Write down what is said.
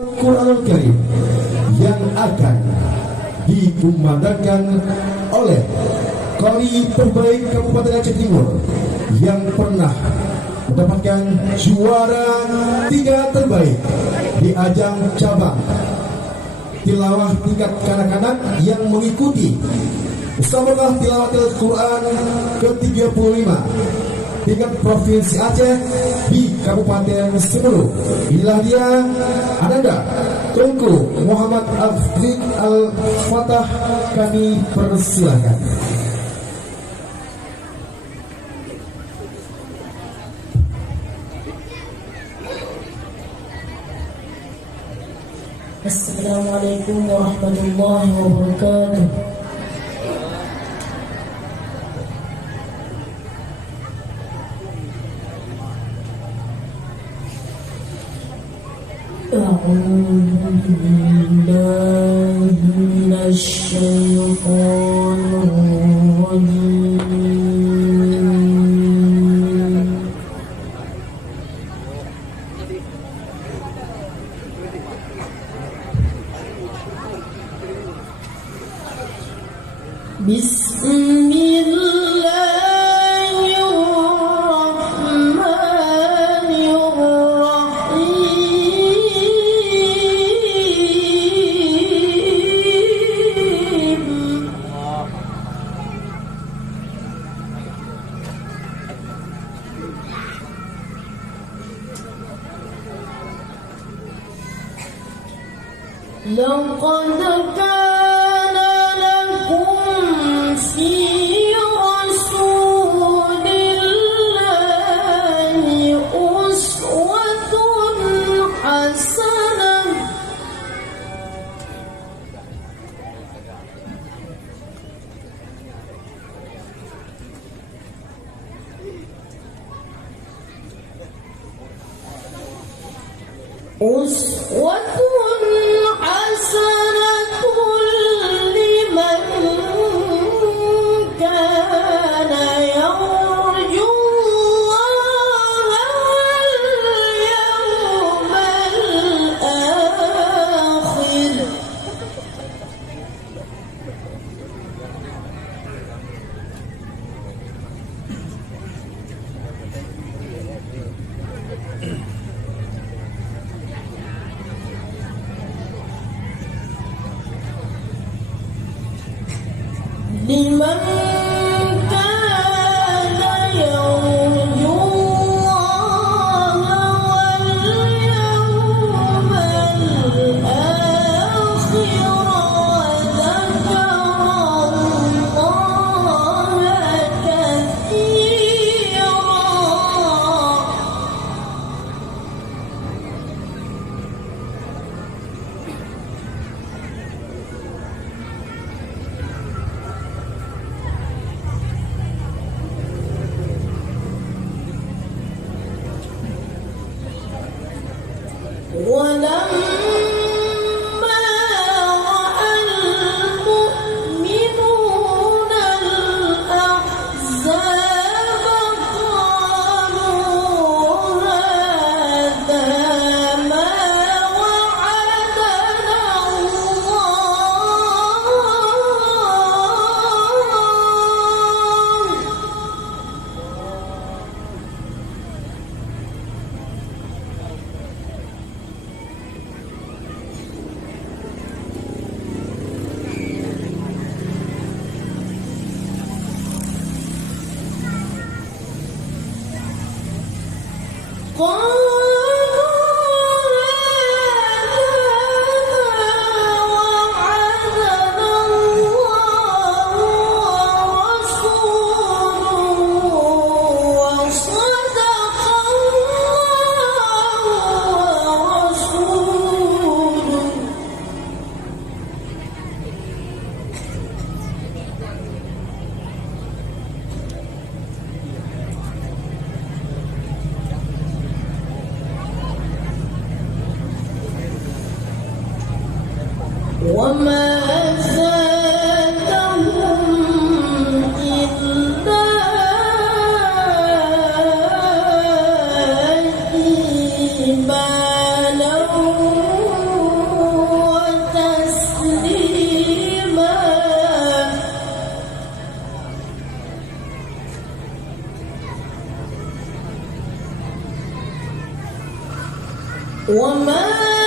Quranul Karim yang akan dikumandangkan oleh Qari terbaik Kabupaten Aceh Timur yang pernah mendapatkan juara 3 terbaik di ajang cabang tilawah tingkat kanak-kanak yang mengikuti Musabaqah Tilawatil Quran ke-35 tingkat Provinsi Aceh di Kabupaten Semeru. Inilah dia Ananda Tengku Muhammad Afrik Al-Fatah, kami persilakan. Assalamualaikum warahmatullahi wabarakatuh. أعوذ بالله من الشيطان الرجيم. بسم لقد كان لكم في رسول الله أسوة حسنة لمن كان يرجو الله واليوم الآخر وذكر الله كثيرا. ولما رأى المؤمنون الأحزاب قالوا هذا ما وعدنا الله وما زادهم إلا إيمانا وما